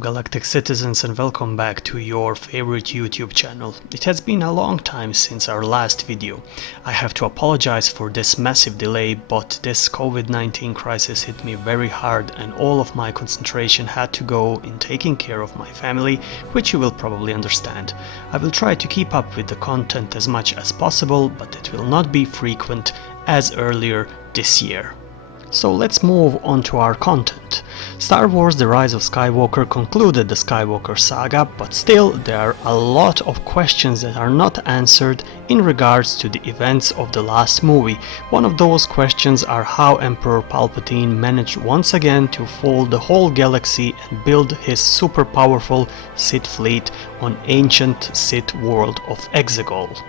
galactic citizens, and welcome back to your favorite YouTube channel. It has been a long time since our last video. I have to apologize for this massive delay, but this COVID-19 crisis hit me very hard and all of my concentration had to go in taking care of my family, which you will probably understand. I will try to keep up with the content as much as possible, but it will not be frequent as earlier this year. So let's move on to our content. Star Wars: The Rise of Skywalker concluded the Skywalker saga, but still there are a lot of questions that are not answered in regards to the events of the last movie. One of those questions are how Emperor Palpatine managed once again to fool the whole galaxy and build his super powerful Sith fleet on ancient Sith world of Exegol.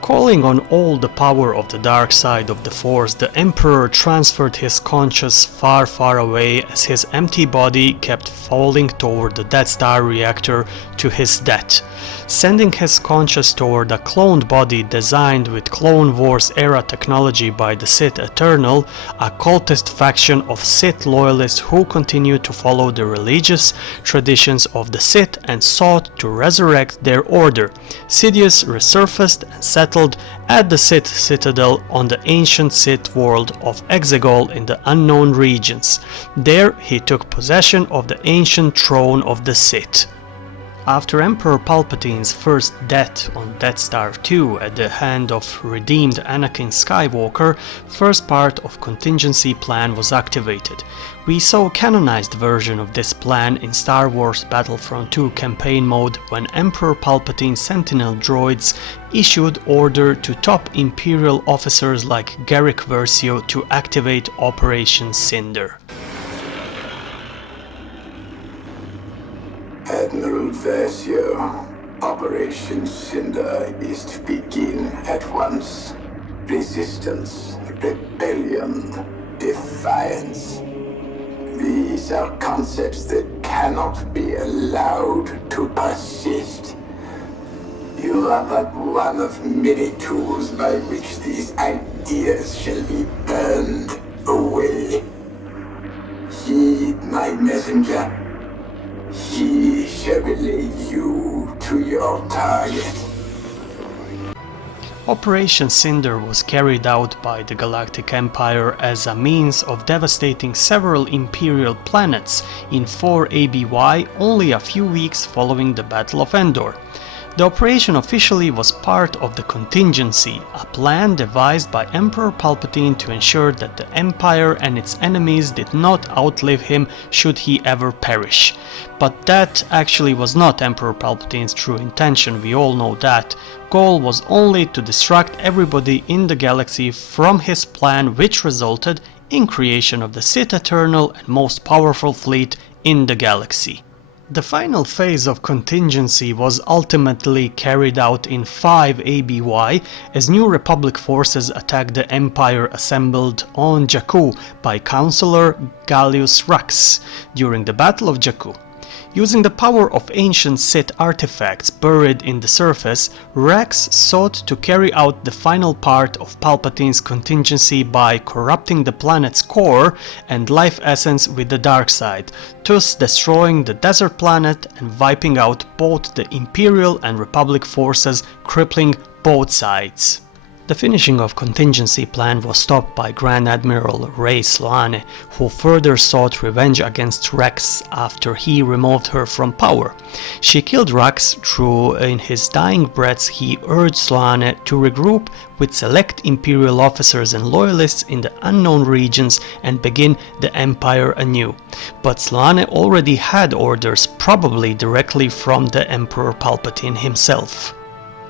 Calling on all the power of the dark side of the Force, the Emperor transferred his conscience far, far away as his empty body kept falling toward the Death Star reactor to his death. Sending his conscience toward a cloned body designed with Clone Wars era technology by the Sith Eternal, a cultist faction of Sith loyalists who continue to follow the religious traditions of the Sith and sought to resurrect their order. Sidious resurfaced and settled at the Sith Citadel on the ancient Sith world of Exegol in the unknown regions. There he took possession of the ancient throne of the Sith. After Emperor Palpatine's first death on Death Star 2 at the hand of redeemed Anakin Skywalker, first part of contingency plan was activated. We saw a canonized version of this plan in Star Wars Battlefront 2 campaign mode when Emperor Palpatine's Sentinel droids issued order to top Imperial officers like Garrick Versio to activate Operation Cinder. Admiral Versio, Operation Cinder is to begin at once. Resistance, rebellion, defiance. These are concepts that cannot be allowed to persist. You are but one of many tools by which these ideas shall be burned away. Heed my messenger. He shall relay you to your target. Operation Cinder was carried out by the Galactic Empire as a means of devastating several Imperial planets in 4 ABY only a few weeks following the Battle of Endor. The operation officially was part of the Contingency, a plan devised by Emperor Palpatine to ensure that the Empire and its enemies did not outlive him should he ever perish. But that actually was not Emperor Palpatine's true intention, we all know that. Goal was only to distract everybody in the galaxy from his plan, which resulted in creation of the Sith Eternal and most powerful fleet in the galaxy. The final phase of contingency was ultimately carried out in 5 ABY as New Republic forces attacked the Empire assembled on Jakku by Counselor Gallius Rax during the Battle of Jakku. Using the power of ancient Sith artifacts buried in the surface, Rex sought to carry out the final part of Palpatine's contingency by corrupting the planet's core and life essence with the dark side, thus destroying the desert planet and wiping out both the Imperial and Republic forces, crippling both sides. The finishing of contingency plan was stopped by Grand Admiral Rey Sloane, who further sought revenge against Rex after he removed her from power. She killed Rex through in his dying breaths he urged Sloane to regroup with select Imperial officers and loyalists in the unknown regions and begin the Empire anew. But Sloane already had orders, probably directly from the Emperor Palpatine himself.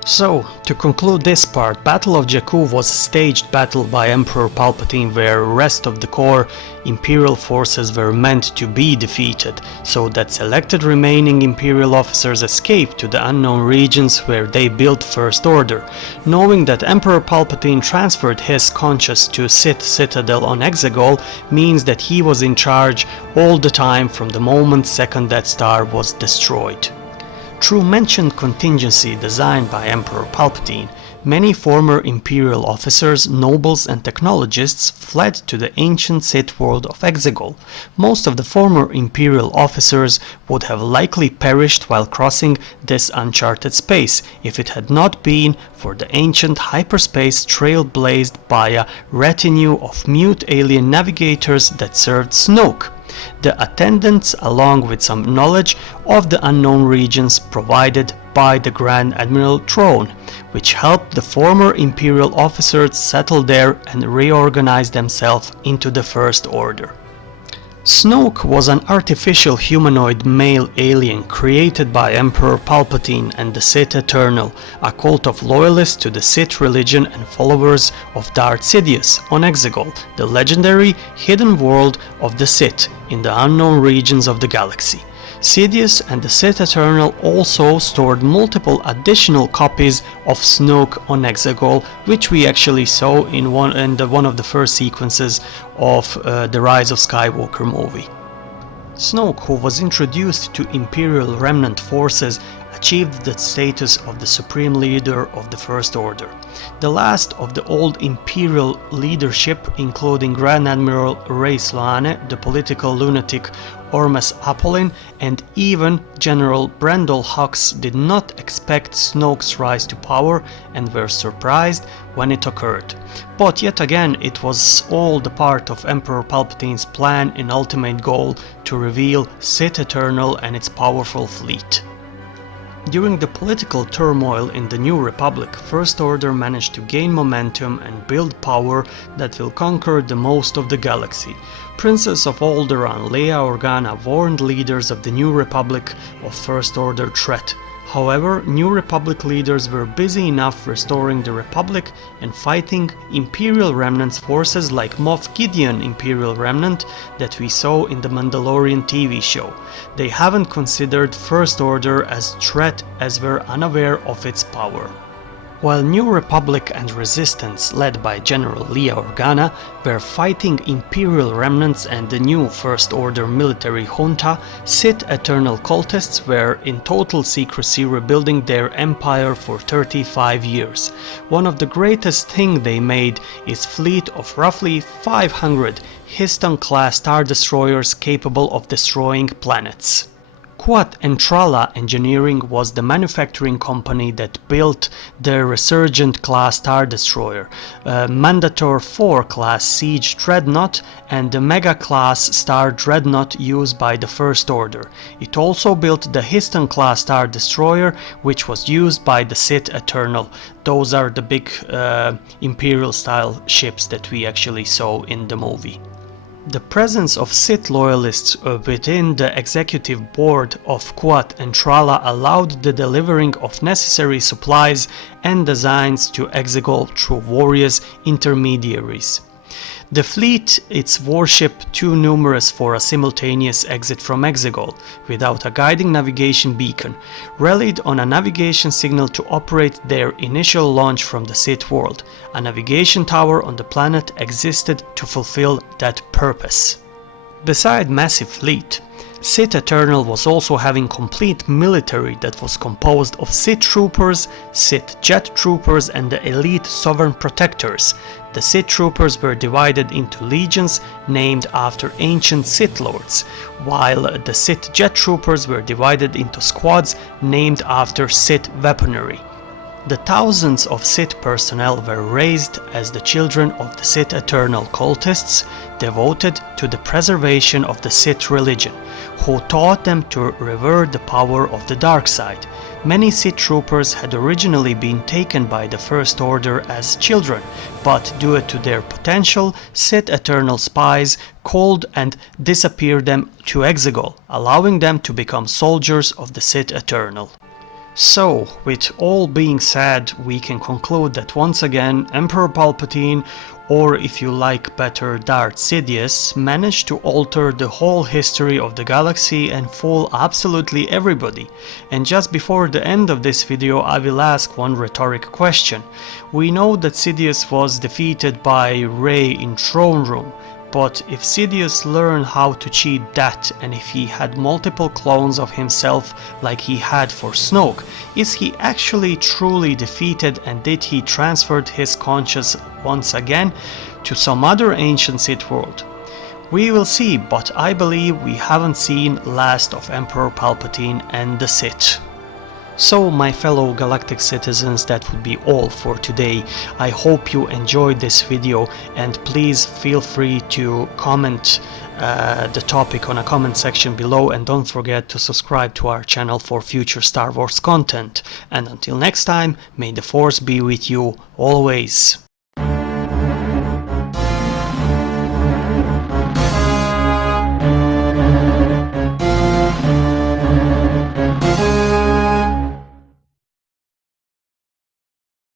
So, to conclude this part, Battle of Jakku was a staged battle by Emperor Palpatine where rest of the core Imperial forces were meant to be defeated, so that selected remaining Imperial officers escaped to the unknown regions where they built First Order. Knowing that Emperor Palpatine transferred his conscience to Sith Citadel on Exegol means that he was in charge all the time from the moment Second Death Star was destroyed. Through mentioned contingency designed by Emperor Palpatine, Many former Imperial officers, nobles and technologists fled to the ancient Sith world of Exegol. Most of the former Imperial officers would have likely perished while crossing this uncharted space if it had not been for the ancient hyperspace trail blazed by a retinue of mute alien navigators that served Snoke. The attendants, along with some knowledge of the unknown regions provided by the Grand Admiral Throne, which helped the former Imperial officers settle there and reorganize themselves into the First Order. Snoke was an artificial humanoid male alien created by Emperor Palpatine and the Sith Eternal, a cult of loyalists to the Sith religion and followers of Darth Sidious on Exegol, the legendary hidden world of the Sith in the unknown regions of the galaxy. Sidious and the Sith Eternal also stored multiple additional copies of Snoke on Exegol, which we actually saw in one of the first sequences of the Rise of Skywalker movie. Snoke, who was introduced to Imperial Remnant forces, achieved the status of the Supreme Leader of the First Order. The last of the old Imperial leadership, including Grand Admiral Rey Sloane, the political lunatic Ormus Apollin, and even General Brendol Hux, did not expect Snoke's rise to power and were surprised when it occurred. But yet again, it was all the part of Emperor Palpatine's plan and ultimate goal to reveal Sith Eternal and its powerful fleet. During the political turmoil in the New Republic, First Order managed to gain momentum and build power that will conquer the most of the galaxy. Princess of Alderaan Leia Organa warned leaders of the New Republic of First Order threat. However, New Republic leaders were busy enough restoring the Republic and fighting Imperial Remnant's forces like Moff Gideon Imperial Remnant that we saw in the Mandalorian TV show. They haven't considered First Order as threat as were unaware of its power. While New Republic and Resistance, led by General Leia Organa, were fighting Imperial Remnants and the new First Order military junta, Sith Eternal cultists were in total secrecy rebuilding their empire for 35 years. One of the greatest things they made is fleet of roughly 500 Histon-class Star Destroyers capable of destroying planets. Quat Entrala Engineering was the manufacturing company that built the Resurgent class Star Destroyer, Mandator 4 class Siege Dreadnought, and the Mega class Star Dreadnought used by the First Order. It also built the Histon class Star Destroyer, which was used by the Sith Eternal. Those are the big Imperial style ships that we actually saw in the movie. The presence of Sith loyalists within the executive board of Quat Entrala allowed the delivering of necessary supplies and designs to Exegol through various intermediaries. The fleet, its warship too numerous for a simultaneous exit from Exegol, without a guiding navigation beacon, relied on a navigation signal to operate their initial launch from the Sith world. A navigation tower on the planet existed to fulfill that purpose. Beside massive fleet, Sith Eternal was also having complete military that was composed of Sith troopers, Sith jet troopers and the elite sovereign protectors. The Sith troopers were divided into legions named after ancient Sith lords, while the Sith jet troopers were divided into squads named after Sith weaponry. The thousands of Sith personnel were raised as the children of the Sith Eternal cultists devoted to the preservation of the Sith religion, who taught them to revere the power of the dark side. Many Sith troopers had originally been taken by the First Order as children, but due to their potential, Sith Eternal spies called and disappeared them to Exegol, allowing them to become soldiers of the Sith Eternal. So, with all being said, we can conclude that once again Emperor Palpatine, or if you like better Darth Sidious, managed to alter the whole history of the galaxy and fool absolutely everybody. And just before the end of this video I will ask one rhetoric question. We know that Sidious was defeated by Rey in Throne Room, But if Sidious learned how to cheat that, and if he had multiple clones of himself like he had for Snoke, is he actually truly defeated, and did he transfer his conscience once again to some other ancient Sith world? We will see, but I believe we haven't seen last of Emperor Palpatine and the Sith. So, my fellow galactic citizens, that would be all for today. I hope you enjoyed this video, and please feel free to comment the topic on a comment section below, and don't forget to subscribe to our channel for future Star Wars content. And until next time, may the Force be with you always.